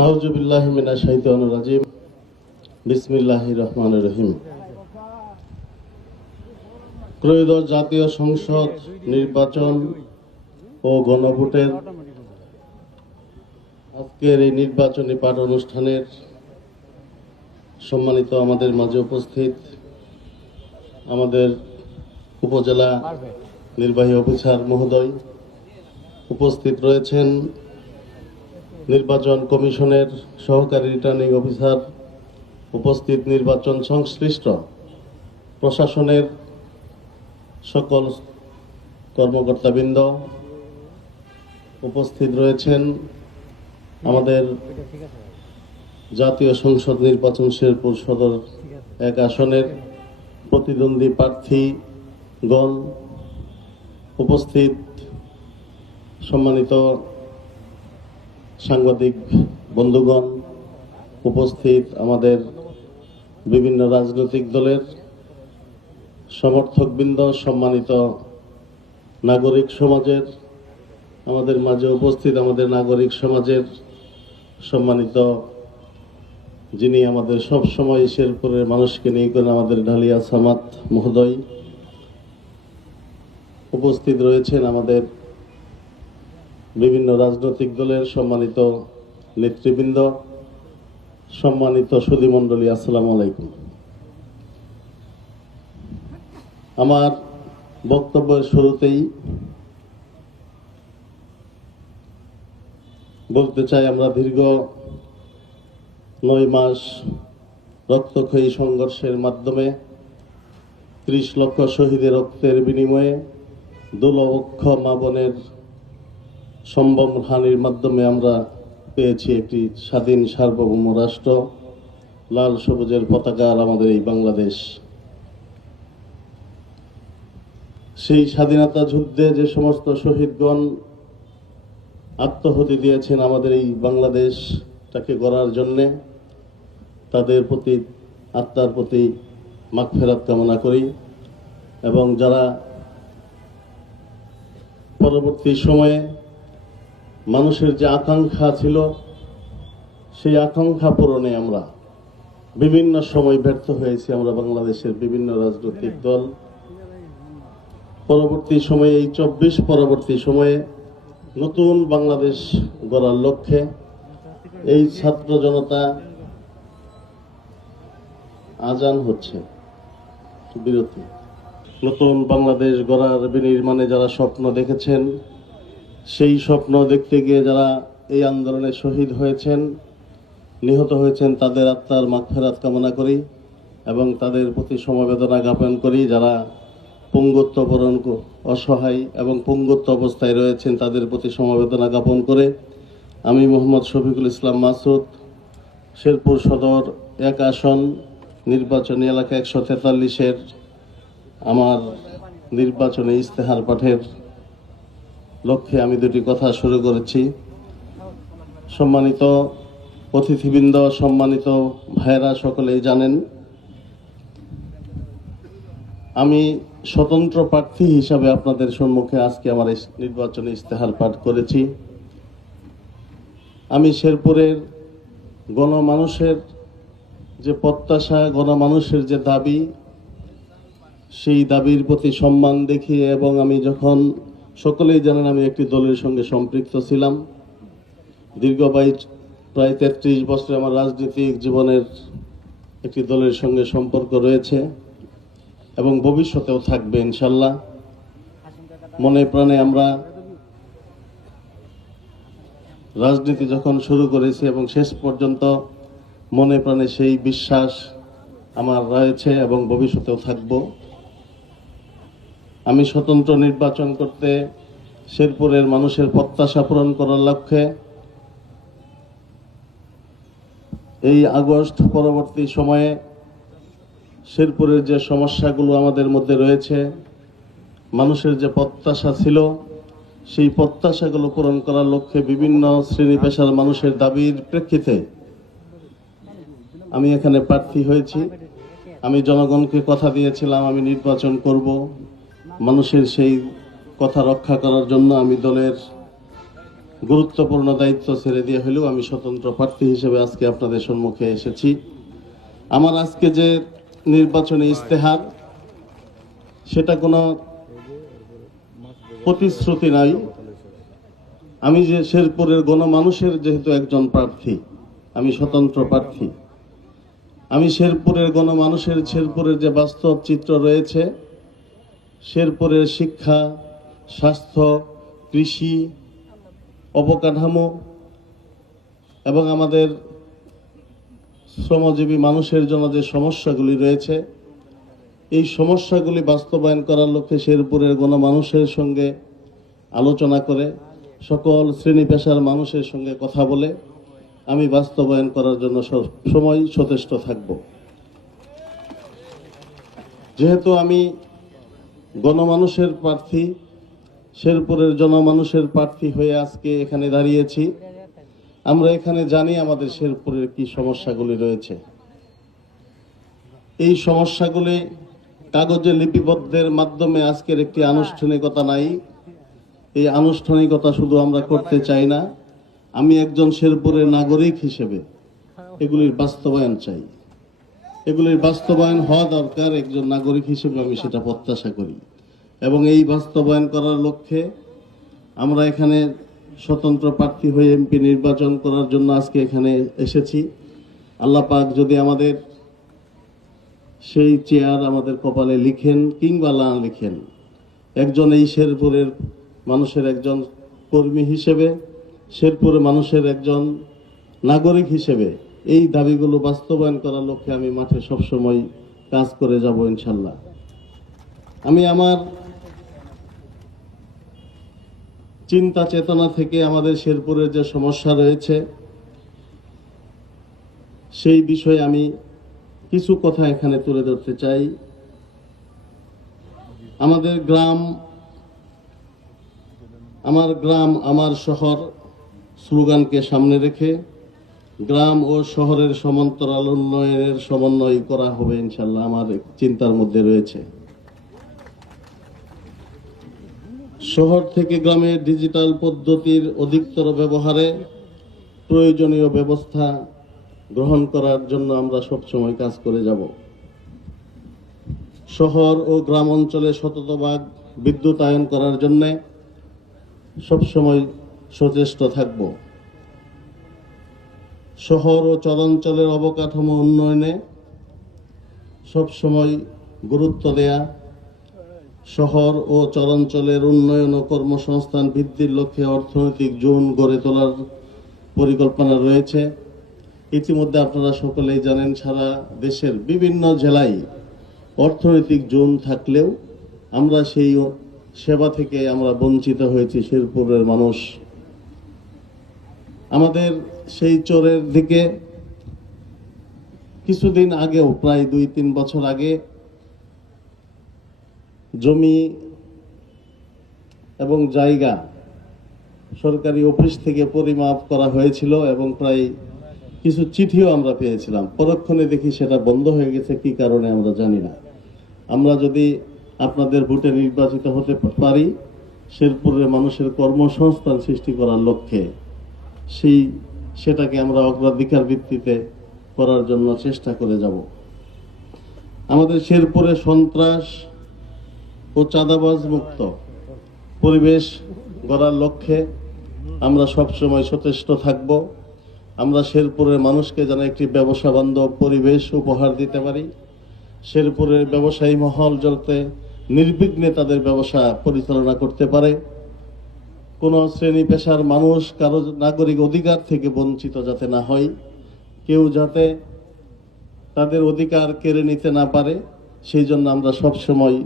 আউযু বিল্লাহি মিনাশ শাইতানির রাজিম। বিসমিল্লাহির রহমানির রহিম। ত্রয়োদশ জাতীয় সংসদ নির্বাচন ও গণভোটের আজকের এই নির্বাচনী পাঠ অনুষ্ঠানের সম্মানিত আমাদের মাঝে উপস্থিত আমাদের উপজেলা নির্বাহী অফিসার মহোদয়, উপস্থিত রয়েছেন নির্বাচন কমিশনের সহকারী রিটার্নিং অফিসার, উপস্থিত নির্বাচন সংশ্লিষ্ট প্রশাসনের সকল কর্মকর্তাবৃন্দ, উপস্থিত রয়েছেন আমাদের জাতীয় সংসদ নির্বাচন শেরপুর সদর 1 আসনের প্রতিদ্বন্দ্বী প্রার্থীগণ, উপস্থিত সম্মানিত সাংবাদিক বন্ধুগণ, উপস্থিত আমাদের বিভিন্ন রাজনৈতিক দলের সমর্থকবৃন্দ, সম্মানিত নাগরিক সমাজের আমাদের মাঝে উপস্থিত আমাদের নাগরিক সমাজের সম্মানিত যিনি আমাদের সব সময় শেরপুরের মানুষকে নিয়ে করেন আমাদের ঢালিয়া সামাদ মহোদয়, উপস্থিত রয়েছেন আমাদের বিভিন্ন রাজনৈতিক দলের সম্মানিত নেতৃবৃন্দ, সম্মানিত সুধীমণ্ডলী, আসসালামু আলাইকুম। আমার বক্তব্যের শুরুতেই বলতে চাই, আমরা দীর্ঘ 9 মাস রক্তক্ষয়ী সংঘর্ষের মাধ্যমে 30 লক্ষ শহীদের রক্তের বিনিময়ে 2 লক্ষ মা বোনের সম্ভ্রম হানির মাধ্যমে আমরা পেয়েছি একটি স্বাধীন সার্বভৌম রাষ্ট্র, লাল সবুজের পতাকার আমাদের এই বাংলাদেশ। সেই স্বাধীনতা যুদ্ধে যে সমস্ত শহীদগণ আত্মাহুতি দিয়েছেন আমাদের এই বাংলাদেশটাকে গড়ার জন্যে, তাদের প্রতি আত্মার প্রতি মাগফিরাত কামনা করি। এবং যারা পরবর্তী সময়ে মানুষের যে আকাঙ্ক্ষা ছিল, সেই আকাঙ্ক্ষা পূরণে আমরা বিভিন্ন সময় ব্যর্থ হয়েছি। আমরা বাংলাদেশের বিভিন্ন রাজনৈতিক দল পরবর্তী সময়ে, এই 24 পরবর্তী সময়ে নতুন বাংলাদেশ গড়ার লক্ষ্যে এই ছাত্র জনতা আজান হচ্ছে বিরতি, নতুন বাংলাদেশ গড়ার বিনির্মাণে যারা স্বপ্ন দেখেছেন, সেই স্বপ্ন দেখতে গিয়ে যারা এই আন্দোলনে শহীদ হয়েছেন, নিহত হয়েছেন, তাদের আত্মার মাগফিরাত কামনা করি এবং তাদের প্রতি সমবেদনা জ্ঞাপন করি। যারা পুঙ্গত্ববরণ অসহায় এবং পুঙ্গত্ব অবস্থায় রয়েছেন, তাদের প্রতি সমবেদনা জ্ঞাপন করে আমি মোহাম্মদ শফিকুল ইসলাম মাসুদ, শেরপুর সদর 1 আসন নির্বাচনী এলাকা 143-এর আমার নির্বাচনী ইস্তেহার পাঠের লক্ষ্যে আমি 2টি কথা শুরু করেছি। সম্মানিত অতিথিবৃন্দ, সম্মানিত ভাইয়েরা, সকলেই জানেন আমি স্বতন্ত্র প্রার্থী হিসাবে আপনাদের সম্মুখে আজকে আমার নির্বাচনী ইস্তেহার পাঠ করেছি। আমি শেরপুরের গণমানুষের যে প্রত্যাশা, গণমানুষের যে দাবি, সেই দাবির প্রতি সম্মান দেখিয়ে, এবং আমি যখন, সকলেই জানেন আমি একটি দলের সঙ্গে সম্পৃক্ত ছিলাম, দীর্ঘ প্রায় 33 বছর আমার রাজনৈতিক জীবনের একটি দলের সঙ্গে সম্পর্ক রয়েছে এবং ভবিষ্যতেও থাকবে ইনশাল্লাহ। মনে প্রাণে আমরা রাজনীতি যখন শুরু করেছি এবং শেষ পর্যন্ত মনে প্রাণে সেই বিশ্বাস আমার রয়েছে এবং ভবিষ্যতেও থাকব। আমি স্বতন্ত্র নির্বাচন করতে শেরপুরের মানুষের প্রত্যাশা পূরণ করার লক্ষ্যে এই আগস্ট পরবর্তী সময়ে শেরপুরের যে সমস্যাগুলো আমাদের মধ্যে রয়েছে, মানুষের যে প্রত্যাশা ছিল, সেই প্রত্যাশাগুলো পূরণ করার লক্ষ্যে বিভিন্ন শ্রেণী পেশার মানুষের দাবির প্রেক্ষিতে আমি এখানে প্রার্থী হয়েছি। আমি জনগণকে কথা দিয়েছিলাম আমি নির্বাচন করব, মানুষের সেই কথা রক্ষা করার জন্য আমি দলের গুরুত্বপূর্ণ দায়িত্ব ছেড়ে দিয়ে হলেও আমি স্বতন্ত্র প্রার্থী হিসেবে আজকে আপনাদের সম্মুখে এসেছি। আমার আজকে যে নির্বাচনী ইস্তেহার, সেটা কোনো প্রতিশ্রুতি নাই। আমি যে শেরপুরের গণমানুষের যেহেতু একজন প্রার্থী, আমি স্বতন্ত্র প্রার্থী, আমি শেরপুরের গণমানুষের, শেরপুরের যে বাস্তব চিত্র রয়েছে, শেরপুরের শিক্ষা, স্বাস্থ্য, কৃষি, অবকাঠামো এবং আমাদের শ্রমজীবী মানুষের জন্য যে সমস্যাগুলি রয়েছে, এই সমস্যাগুলি বাস্তবায়ন করার লক্ষ্যে শেরপুরের গণমানুষের সঙ্গে আলোচনা করে, সকল শ্রেণী পেশার মানুষের সঙ্গে কথা বলে আমি বাস্তবায়ন করার জন্য সবসময় সচেষ্ট থাকব। যেহেতু আমি গণমানুষের প্রার্থী, শেরপুরের জনমানুষের প্রার্থী হয়ে আজকে এখানে দাঁড়িয়েছি, আমরা এখানে জানি আমাদের শেরপুরের কি সমস্যাগুলি রয়েছে। এই সমস্যাগুলি কাগজে লিপিবদ্ধের মাধ্যমে আজকের একটি আনুষ্ঠানিকতা নাই। এই আনুষ্ঠানিকতা শুধু আমরা করতে চাই না, আমি একজন শেরপুরের নাগরিক হিসেবে এগুলির বাস্তবায়ন চাই। এগুলির বাস্তবায়ন হওয়া দরকার, একজন নাগরিক হিসেবে আমি সেটা প্রত্যাশা করি। এবং এই বাস্তবায়ন করার লক্ষ্যে আমরা এখানে স্বতন্ত্র প্রার্থী হয়ে এমপি নির্বাচন করার জন্য আজকে এখানে এসেছি। আল্লাহ পাক যদি আমাদের সেই চেয়ার আমাদের কপালে লিখেন কিংবা না লিখেন, একজন এই শেরপুরের মানুষের একজন কর্মী হিসেবে, শেরপুরের মানুষের একজন নাগরিক হিসেবে এই দাবিগুলো বাস্তবায়ন করার লক্ষ্যে আমি মাঠে সবসময় কাজ করে যাব ইনশাল্লাহ। আমি আমার চিন্তা চেতনা থেকে আমাদের শেরপুরের যে সমস্যা রয়েছে সেই বিষয়ে আমি কিছু কথা এখানে তুলে ধরতে চাই। আমাদের গ্রাম, আমার গ্রাম আমার শহর স্লোগানকে সামনে রেখে গ্রাম ও শহরের সমান্তরাল উন্নয়নের সমন্বয় করা হবে ইনশাল্লাহ, আমার চিন্তার মধ্যে রয়েছে। শহর থেকে গ্রামের ডিজিটাল পদ্ধতির অধিকতর ব্যবহারে প্রয়োজনীয় ব্যবস্থা গ্রহণ করার জন্য আমরা সবসময় কাজ করে যাব। শহর ও গ্রাম অঞ্চলে শতভাগ বিদ্যুতায়ন করার জন্য সবসময় সচেষ্ট থাকব। শহর ও চরাঞ্চলের অবকাঠামো উন্নয়নে সবসময় গুরুত্ব দেয়া, শহর ও চরাঞ্চলের উন্নয়ন ও কর্মসংস্থান বৃদ্ধির লক্ষ্যে অর্থনৈতিক জোন গড়ে তোলার পরিকল্পনা রয়েছে। ইতিমধ্যে আপনারা সকলেই জানেন, সারা দেশের বিভিন্ন জেলায় অর্থনৈতিক জোন থাকলেও আমরা সেই সেবা থেকে আমরা বঞ্চিত হয়েছি শেরপুরের মানুষ। আমাদের সেই চরের দিকে কিছুদিন আগেও, প্রায় 2-3 বছর আগে, জমি এবং জায়গা সরকারি অফিস থেকে পরিমাপ করা হয়েছিল এবং প্রায় কিছু চিঠিও আমরা পেয়েছিলাম। পরক্ষণে দেখি সেটা বন্ধ হয়ে গেছে, কি কারণে আমরা জানি না। আমরা যদি আপনাদের ভোটে নির্বাচিত হতে পারি, শেরপুরের মানুষের কর্মসংস্থান সৃষ্টি করার লক্ষ্যে সেটাকে আমরা অগ্রাধিকার ভিত্তিতে করার জন্য চেষ্টা করে যাব। আমাদের শেরপুরে সন্ত্রাস ও চাঁদাবাজ মুক্ত পরিবেশ গড়ার লক্ষ্যে আমরা সবসময় সচেষ্ট থাকব। আমরা শেরপুরের মানুষকে যেন একটি ব্যবসা বান্ধব পরিবেশ উপহার দিতে পারি, শেরপুরের ব্যবসায়ী মহল যাতে নির্বিঘ্নে তাদের ব্যবসা পরিচালনা করতে পারে, কোনো শ্রেণী পেশার মানুষ কারো নাগরিক অধিকার থেকে বঞ্চিত যাতে না হয়, কেউ যাতে তাদের অধিকার কেড়ে নিতে না পারে, সেই জন্য আমরা সবসময়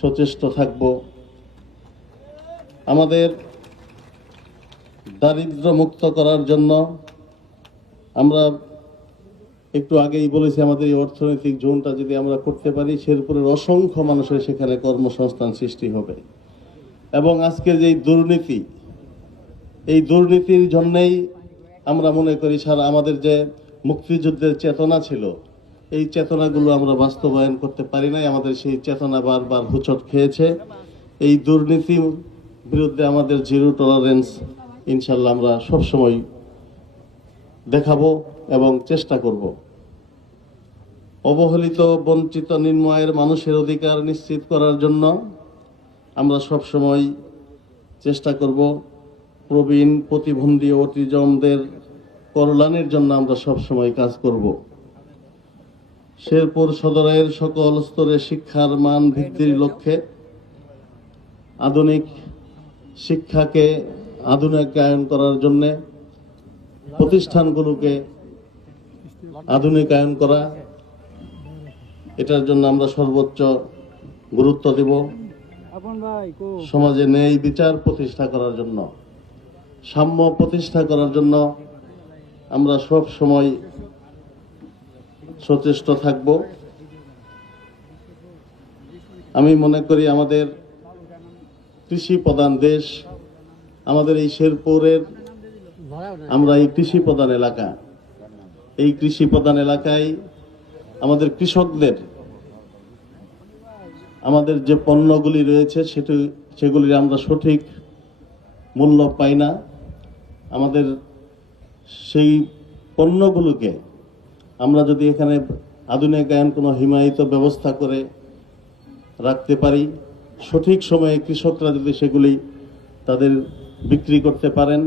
সচেষ্ট থাকব। আমাদের দারিদ্র্য মুক্ত করার জন্য আমরা একটু আগেই বলেছি, আমাদের এই অর্থনৈতিক জোনটা যদি আমরা করতে পারি, শেরপুরের অসংখ্য মানুষের সেখানে কর্মসংস্থান সৃষ্টি হবে। এবং আজকে যে দুর্নীতি, এই দুর্নীতির জন্যই আমরা মনে করি সারা আমাদের যে মুক্তিযুদ্ধের চেতনা ছিল, এই চেতনাগুলো আমরা বাস্তবায়ন করতে পারি নাই। আমাদের সেই চেতনা বারবার হোঁচট খেয়েছে। এই দুর্নীতির বিরুদ্ধে আমাদের জিরো টলারেন্স ইনশাল্লাহ আমরা সবসময় দেখাবো এবং চেষ্টা করব। অবহেলিত, বঞ্চিত, নিম্ন-আয়ের মানুষের অধিকার নিশ্চিত করার জন্য আমরা সবসময় চেষ্টা করব। প্রবীণ, প্রতিবন্ধী, অটিজমদের কল্যাণের জন্য আমরা সবসময় কাজ করব। শেরপুর সদরের সকল স্তরে শিক্ষার মান বৃদ্ধির লক্ষ্যে আধুনিক শিক্ষাকে আধুনিকায়ন করার জন্য প্রতিষ্ঠানগুলোকে আধুনিকায়ন করা, এটার জন্য আমরা সর্বোচ্চ গুরুত্ব দেব। সমাজে ন্যায় বিচার প্রতিষ্ঠা করার জন্য, সাম্য প্রতিষ্ঠা করার জন্য আমরা সব সময় সচেষ্ট থাকব। আমি মনে করি আমাদের কৃষি প্রধান দেশ, আমাদের এই শেরপুরের, আমরা এই কৃষি প্রধান এলাকা, এই কৃষি প্রধান এলাকায় আমাদের কৃষকদের আমাদের যে পণ্যগুলি রয়েছে সেগুলির আমরা সঠিক মূল্য পাই না। আমাদের সেই পণ্যগুলোকে আমরা যদি এখানে আধুনিকায়ন কোনো হিমায়িত ব্যবস্থা করে রাখতে পারি, সঠিক সময়ে কৃষকরা যদি সেগুলি তাদের বিক্রি করতে পারেন,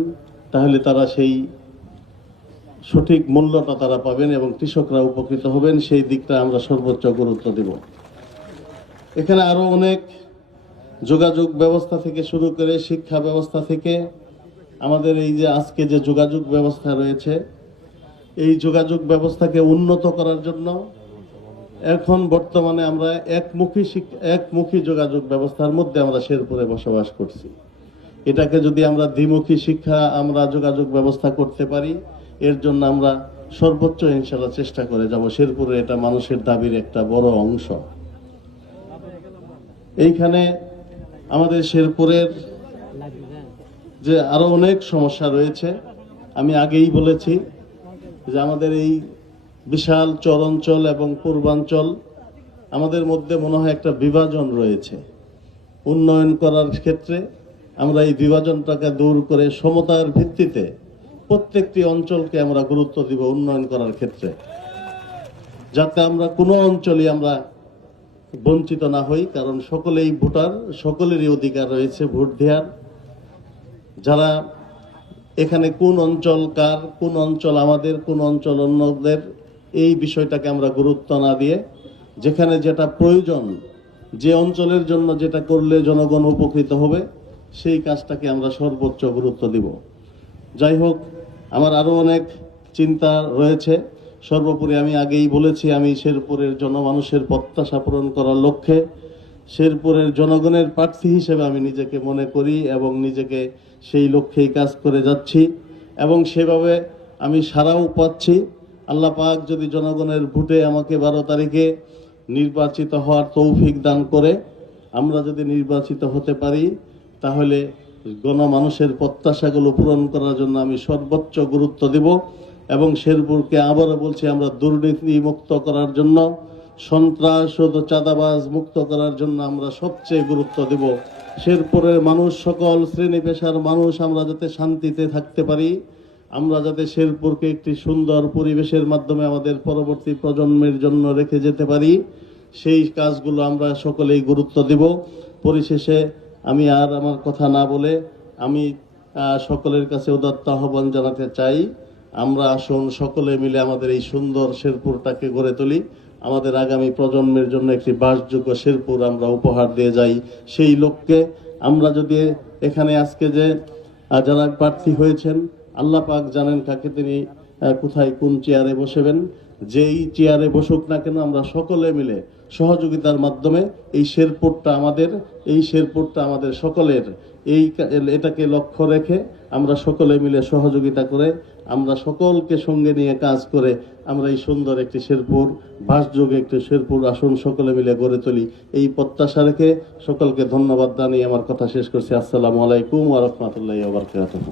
তাহলে তারা সেই সঠিক মূল্যটা তারা পাবেন এবং কৃষকরা উপকৃত হবেন। সেই দিকটা আমরা সর্বোচ্চ গুরুত্ব দেব। এখানে আরো অনেক যোগাযোগ ব্যবস্থা থেকে শুরু করে শিক্ষা ব্যবস্থা থেকে আমাদের এই যে আজকে যে যোগাযোগ ব্যবস্থা রয়েছে, এই যোগাযোগ ব্যবস্থাকে উন্নত করার জন্য এখন বর্তমানে আমরা একমুখী যোগাযোগ ব্যবস্থার মধ্যে আমরা শেরপুরে বসবাস করছি। এটাকে যদি আমরা দ্বিমুখী শিক্ষা আমরা যোগাযোগ ব্যবস্থা করতে পারি, এর জন্য আমরা সর্বোচ্চ ইনশাআল্লাহ চেষ্টা করে যাব। শেরপুরে এটা মানুষের দাবির একটা বড় অংশ। এইখানে আমাদের শেরপুরের যে আরো অনেক সমস্যা রয়েছে, আমি আগেই বলেছি যে আমাদের এই বিশাল চরাঞ্চল এবং পূর্বাঞ্চল, আমাদের মধ্যে মনে হয় একটা বিভাজন রয়েছে। উন্নয়ন করার ক্ষেত্রে আমরা এই বিভাজনটাকে দূর করে সমতার ভিত্তিতে প্রত্যেকটি অঞ্চলকে আমরা গুরুত্ব দিব উন্নয়ন করার ক্ষেত্রে, যাতে আমরা কোনো অঞ্চলই আমরা বঞ্চিত না হই। কারণ সকলেই ভোটার, সকলেরই অধিকার রয়েছে ভোট দেওয়ার। যারা এখানে কোন অঞ্চল কার, কোন অঞ্চল আমাদের, কোন অঞ্চল অন্যদের, এই বিষয়টাকে আমরা গুরুত্ব না দিয়ে যেখানে যেটা প্রয়োজন, যে অঞ্চলের জন্য যেটা করলে জনগণ উপকৃত হবে, সেই কাজটাকে আমরা সর্বোচ্চ গুরুত্ব দিব। যাই হোক, আমার আরো অনেক চিন্তা রয়েছে। সর্বোপরি আমি আগেই বলেছি, আমি শেরপুরের জনমানুষের প্রত্যাশা পূরণ করার লক্ষ্যে শেরপুরের জনগণের প্রার্থী হিসেবে আমি নিজেকে মনে করি এবং নিজেকে সেই লক্ষ্যেই কাজ করে যাচ্ছি এবং সেভাবে আমি সাড়াও পাচ্ছি। আল্লাহ পাক যদি জনগণের ভোটে আমাকে 12 তারিখে নির্বাচিত হওয়ার তৌফিক দান করে, আমরা যদি নির্বাচিত হতে পারি, তাহলে গণমানুষের প্রত্যাশাগুলো পূরণ করার জন্য আমি সর্বোচ্চ গুরুত্ব দেব এবং শেরপুরকে আবারও বলছি, আমরা দুর্নীতি মুক্ত করার জন্য, সন্ত্রাস ও চাঁদাবাজ মুক্ত করার জন্য আমরা সবচেয়ে গুরুত্ব দেব। শেরপুরের মানুষ, সকল শ্রেণী পেশার মানুষ আমরা যাতে শান্তিতে থাকতে পারি, আমরা যাতে শেরপুরকে একটি সুন্দর পরিবেশের মাধ্যমে আমাদের পরবর্তী প্রজন্মের জন্য রেখে যেতে পারি, সেই কাজগুলো আমরা সকলেই গুরুত্ব দেব। পরিশেষে আমি আর আমার কথা না বলে আমি সকলের কাছে উদাত্ত আহ্বান জানাতে চাই, আমরা আসুন সকলে মিলে আমাদের এই সুন্দর শেরপুরটাকে গড়ে তুলি। আমাদের আগামী প্রজন্মের জন্য একটি বাসযোগ্য শেরপুর আমরা উপহার দিয়ে যাই। সেই লক্ষ্যে আমরা যদি এখানে আজকে যে যারা প্রার্থী হয়েছেন, আল্লাহ পাক জানেন কাকে তিনি কোথায় কোন চেয়ারে বসেবেন, যেই চেয়ারে বসুক না কেন, আমরা সকলে মিলে সহযোগিতার মাধ্যমে এই শেরপুরটা আমাদের সকলের, এটাকে লক্ষ্য রেখে আমরা সকলে মিলে সহযোগিতা করে, আমরা সকলকে সঙ্গে নিয়ে কাজ করে আমরা এই সুন্দর একটি শেরপুর, বাসযোগ্য একটি শেরপুর আসন সকলে মিলে গড়ে তুলি। এই প্রত্যাশা রেখে সকলকে ধন্যবাদ জানিয়ে আমার কথা শেষ করছি। আসসালামু আলাইকুম ওয়া রাহমাতুল্লাহি ওয়া বারাকাতুহু।